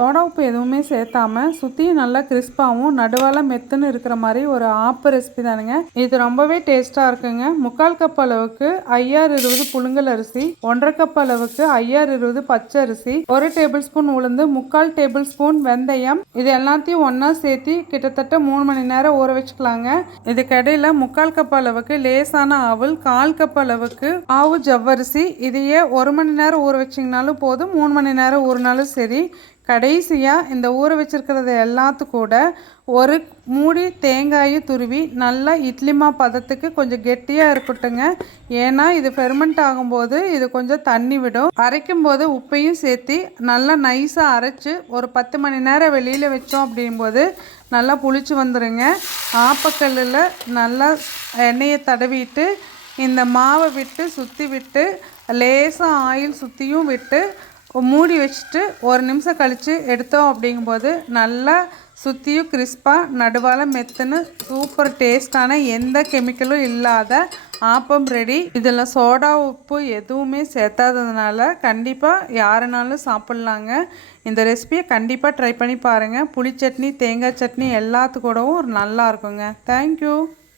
Soda உப்பு எதுவுமே சேர்த்தாம சுற்றியும் நல்லா கிறிஸ்பாகவும் நடுவால் மெத்துன்னு இருக்கிற மாதிரி ஒரு ஆப்பு ரெசிபி தானுங்க. இது ரொம்பவே டேஸ்ட்டாக இருக்குங்க. முக்கால் கப் அளவுக்கு ஐயாறு இருபது புழுங்கல் அரிசி ஒன்றரை கப் அளவுக்கு ஐயாறு இருபது பச்சை அரிசி ஒரு டேபிள் ஸ்பூன் உளுந்து முக்கால் டேபிள் ஸ்பூன் வெந்தயம். இது எல்லாத்தையும் ஒன்றா சேர்த்து கிட்டத்தட்ட மூணு மணி நேரம் ஊற வச்சுக்கலாங்க. இதுக்கு முக்கால் கப் அளவுக்கு லேசான ஆவில் கால் கப் அளவுக்கு ஆவு ஜவ்வரிசி. இதையே ஒரு மணி நேரம் ஊற வச்சிங்கனாலும் போதும் மூணு மணி நேரம் ஊறினாலும் சரி கடைசியாக இந்த ஊற வச்சுருக்கிறது எல்லாத்து கூட ஒரு மூடி தேங்காயை துருவி நல்லா இட்லிமா பதத்துக்கு கொஞ்சம் கெட்டியாக இருக்கட்டுங்க ஏன்னா இது ஃபெர்மெண்ட் ஆகும்போது இது கொஞ்சம் தண்ணி விடும். அரைக்கும் போது உப்பையும் சேர்த்து நல்லா நைஸாக அரைச்சி ஒரு பத்து மணி நேரம் வெளியில் வச்சோம் அப்படிங்கும்போது நல்லா புளிச்சு வந்துடுங்க ஆப்பக்கல்லில் நல்லா எண்ணெயை தடவிட்டு இந்த மாவை விட்டு சுற்றி விட்டு லேசாக ஆயில் சுற்றியும் விட்டு மூடி வச்சுட்டு ஒரு நிமிஷம் கழித்து எடுத்தோம் அப்படிங்கும்போது நல்லா சுற்றியும் கிறிஸ்பாக நடுவால் மெத்துன்னு சூப்பர் டேஸ்டான எந்த கெமிக்கலும் இல்லாத ஆப்பம் ரெடி இதில் சோடா உப்பு எதுவுமே சேர்த்தாததுனால கண்டிப்பாக யாருனாலும் சாப்பிட்லாங்க. இந்த ரெசிபியை கண்டிப்பாக ட்ரை பண்ணி பாருங்கள் புளி சட்னி தேங்காய் சட்னி எல்லாத்து கூடவும் நல்லா இருக்குங்க. தேங்க்யூ